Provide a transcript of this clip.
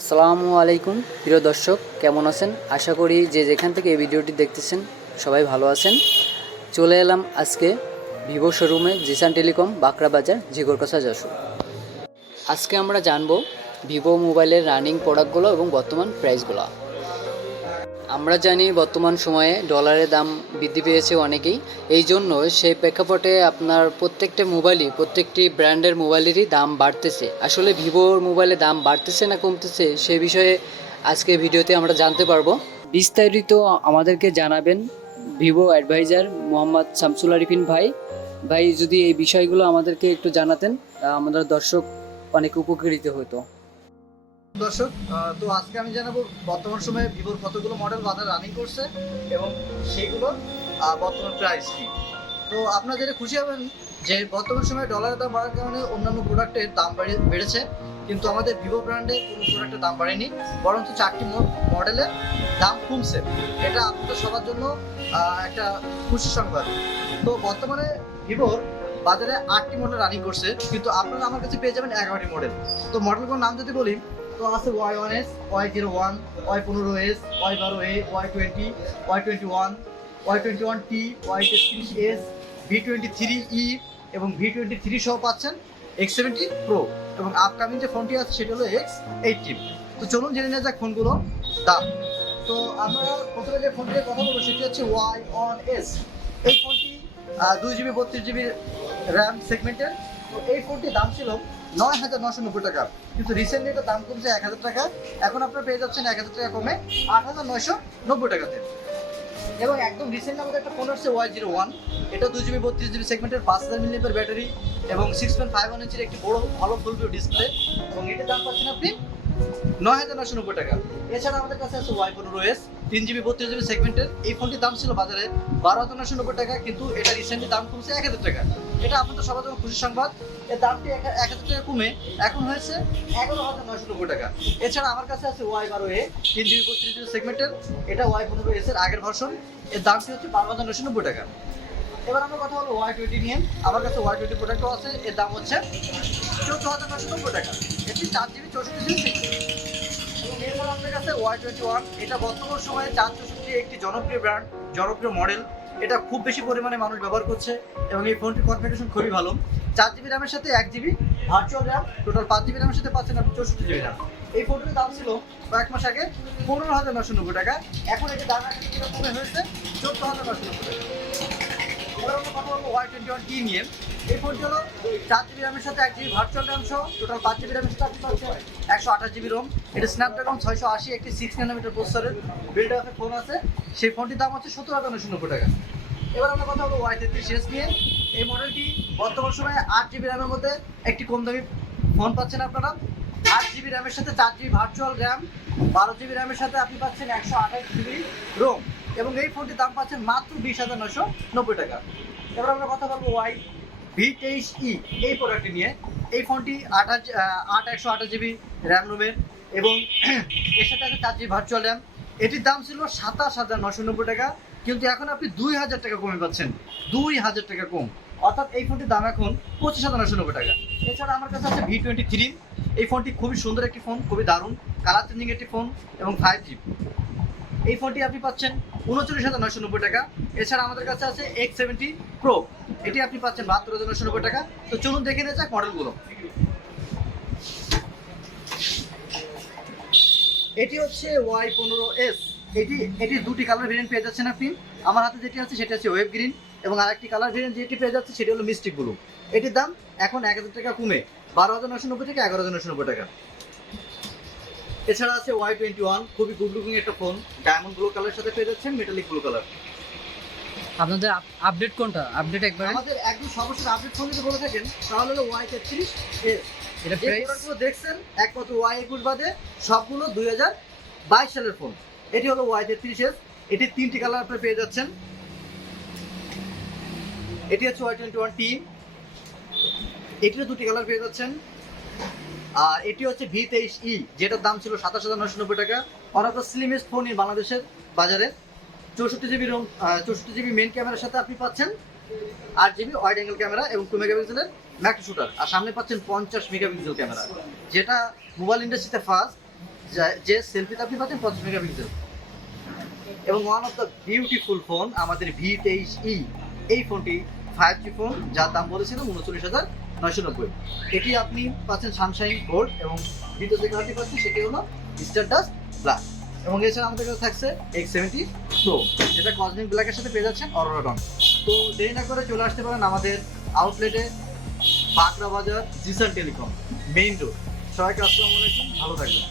আসসালামু আলাইকুম প্রিয় দর্শক, কেমন আছেন? আশা করি যে যেখান থেকে এই ভিডিওটি দেখতেছেন সবাই ভালো আছেন। চলে এলাম আজকে ভিভো শোরুমে, জিসান টেলিকম, বাঁকড়া বাজার, জিগরকছা, যশোর। আজকে আমরা জানবো ভিভো মোবাইলের রানিং প্রোডাক্টগুলো এবং বর্তমান প্রাইসগুলো। আমরা জানি বর্তমান সময়ে ডলারের দাম বৃদ্ধি পেয়েছে অনেকেই, এই জন্য সেই প্রেক্ষাপটে আপনার প্রত্যেকটি ব্র্যান্ডের মোবাইলেরই দাম বাড়তেছে। আসলে ভিভোর মোবাইলের দাম বাড়তেছে না কমতেছে, সে বিষয়ে আজকে ভিডিওতে আমরা জানতে পারবো। বিস্তারিত আমাদেরকে জানাবেন ভিভো অ্যাডভাইজার মোহাম্মদ শামসুল আরিফিন ভাই। ভাই, যদি এই বিষয়গুলো আমাদেরকে একটু জানাতেন, আমাদের দর্শক অনেক উপকৃত হতো। দর্শক, তো আজকে আমি জানাবো বর্তমান সময়ে ভিভোর কতগুলো মডেল বাজারে রানিং করছে এবং সেইগুলো বর্তমান প্রাইস কি। তো আপনারা যেটা খুশি হবেন যে বর্তমান সময়ে ডলারের দাম বাড়ার কারণে অন্যান্য প্রোডাক্টের দাম বেড়েছে, কিন্তু আমাদের ভিভো ব্র্যান্ডে কোনো প্রোডাক্টের দাম বাড়েনি, বরঞ্চ 4টি মডেলের দাম কমছে। এটা আপনাদের সবার জন্য একটা খুশি সংবাদ। তো বর্তমানে ভিভোর বাজারে 8টি মডেল রানিং করছে, কিন্তু আপনারা আমার কাছে পেয়ে যাবেন 11টি মডেল। তো মডেলগুলোর নাম যদি বলি, তো আছে Y1S, Y01, Y15S, Y12A, Y20, Y21, Y21T, Y33S, V23E এবং V23 সহ পাচ্ছেন X70 Pro, এবং আপকামিং যে ফোনটি আছে সেটা হলো X80। তো চলুন জেনে নেওয়া যাক ফোনগুলো দাম। তো আমরা প্রথমে যে ফোনটির কথা বলবো সেটি হচ্ছে Y1S। এই ফোনটি 2GB 32GB র্যাম সেগমেন্টের। তো এই ফোনটির দাম ছিল 9,990 টাকা, কিন্তু রিসেন্টলি এটা দাম কমছে 1,000 টাকা। এখন আপনারা পেয়ে যাচ্ছেন 1,000 টাকা কমে 8,990 টাকাতে। এবং একদম রিসেন্টলি আমাদের একটা ফোন আসছে Y01। এটা 2GB 32GB সেগমেন্টের, 5000 mAh ব্যাটারি এবং 6.51 ইঞ্চির একটি বড় ভালো ফুল ভিউ ডিসপ্লে, এবং এটার দাম পাচ্ছেন আপনি 9,990 টাকা। এছাড়া আমাদের কাছে আছে Y15S, 3GB 32GB সেগমেন্টের। এই ফোনটির দাম ছিল বাজারে 12,990 টাকা, কিন্তু এটা রিসেন্টলি দাম কমছে 1,000 টাকা। এটা আপনাদের সবার জন্য খুশির সংবাদ। এর দামটি 1,000 টাকা কমে এখন হয়েছে 11,990 টাকা। এছাড়া আমার কাছে আছে Y12A, 3GB 32GB সেগমেন্টের। এটা Y15S এর আগের ভার্সন। এর দামটি হচ্ছে 12,990 টাকা। এবার আমরা কথা বলবো Y20 নিয়ে। আমার কাছে Y20 প্রোডাক্টও আছে। এর দাম হচ্ছে 14,990 টাকা। এটি 4GB 64GB সেগমেন্ট। এবং এরপর আমাদের কাছে Y21। এটা বর্তমান সময়ে 464 একটি জনপ্রিয় ব্র্যান্ড, জনপ্রিয় মডেল। এটা খুব বেশি পরিমাণে মানুষ ব্যবহার করছে এবং এই ফোনটির কনফিগারেশন খুবই ভালো। 4GB র্যামের সাথে 1GB virtual RAM, total 5GB র্যামের সাথে পাচ্ছেন আপনি 64GB র্যাম। এই ফোনটির দাম ছিল কয়েক মাস আগে 15,990 টাকা। এখন এটি দাম কমে হয়েছে 14,990 টাকা। এবার আমরা কথা বলবো Y21T নিয়ে। এই ফোনটি হলো 4GB র্যামের সাথে 1GB ভার্চুয়াল র্যাম সহ টোটাল 5GB র্যামের সাথে আপনি পাচ্ছেন 128GB রোম। এটা স্ন্যাপড্রাগন 680 একটি 6nm প্রসেসরের বিল্ড আপের ফোন আছে। সেই ফোনটির দাম হচ্ছে 17,990 টাকা। এবার আমরা কথা বলবো Y33S নিয়ে। এই মডেলটি বর্তমান সময়ে 8GB র্যামের মধ্যে একটি কম দামি ফোন পাচ্ছেন আপনারা। 8GB র্যামের সাথে 4GB ভার্চুয়াল র্যাম, 12GB র্যামের সাথে আপনি পাচ্ছেন 128GB রোম, এবং এই ফোনটির দাম পাচ্ছেন মাত্র 20,990 টাকা। এবার আমরা কথা বলবো V23E এই প্রোডাক্টটি নিয়ে। এই ফোনটি 128GB র্যাম রোমের এবং এর সাথে আছে 4GB ভার্চুয়াল র্যাম। এটির দাম ছিল 27,990 টাকা, কিন্তু এখন আপনি 2,000 টাকা কমে পাচ্ছেন, 2,000 টাকা কম, অর্থাৎ এই ফোনটির দাম এখন 25,990 টাকা। এছাড়া আমার কাছে আছে V23। এই ফোনটি খুবই সুন্দর একটি ফোন, খুবই দারুণ কালার চেঞ্জিং একটি ফোন এবং 5G। এই ফোনটি আপনি পাচ্ছেন 39,990 টাকা। এছাড়া আমাদের কাছে আছে X70 Pro। এটি আপনি পাচ্ছেন 72,990 টাকা। তো চলুন দেখে নেওয়া যাক মডেলগুলো। এটি হচ্ছে Y15S। এটি দুটি কালার ভেরিয়েন্ট পেয়ে যাচ্ছেন আপনি। আমার হাতে যেটি আছে সেটা হচ্ছে ওয়েব গ্রিন, এবং আরেকটি কালার ভেরিয়েন্ট যেটি পেয়ে যাচ্ছে সেটি হলো মিস্টিক ব্লু। এটির দাম এখন 1,000 টাকা কমে 12,990 থেকে 11,990 টাকা। এছাড়া আছে Y21, খুবই গুড লুকিং একটা ফোন, ডায়মন্ড ব্লু কালারের সাথে পেয়ে যাচ্ছেন মেটালিক ব্লু কালার। আপনাদের আপডেট কোনটা? আপডেট একবার আমাদের একদম সর্বশেষ আপডেট ফোন যদি বলে থাকেন তাহলে হলো Y33S। এটা প্রোডাক্টগুলো দেখছেন একমাত্র Y21 বাদে সবগুলো 2022 সালের ফোন। এটি হলো Y33S। এটির 3টি কালার আপনি পেয়ে যাচ্ছেন। এটি হচ্ছে Y21T। এটিরও 2টি কালার পেয়ে যাচ্ছেন। আর এটি হচ্ছে V23E, যেটার দাম ছিল 27,990 টাকা। One of the slimmest phone in বাংলাদেশের বাজারে। 64GB রোম, 64GB মেন ক্যামেরার সাথে আপনি পাচ্ছেন 8GB ওয়াইড অ্যাঙ্গেল ক্যামেরা এবং 2 মেগাপিক্সেলের ম্যাক্রো শুটার, আর সামনে পাচ্ছেন 50 মেগাপিক্সেল ক্যামেরা, যেটা মোবাইল ইন্ডাস্ট্রিতে ফার্স্ট। যে সেলফিতে আপনি পাচ্ছেন 50 মেগাপিক্সেল। এবং one of the beautiful phone আমাদের V23e, এই ফোনটি 5G ফোন, যার দাম বলেছিলাম 39,990। এটি আপনি পাচ্ছেন সানশাইন গোল্ড, এবং দ্বিতীয় যে কালারটি পাচ্ছেন সেটি হলো স্টারডাস্ট ব্ল্যাক। এবং এছাড়া আমাদের কাছে থাকছে X70 Pro, যেটা কসমিক ব্ল্যাকের সাথে পেয়ে যাচ্ছেন অরোরা টন। তো দেরি না করে চলে আসতে পারেন আমাদের আউটলেটে, বাকরা বাজার, জিসান টেলিকম, মেইন রোড। সবাইকে আসসালামু আলাইকুম, ভালো থাকবেন।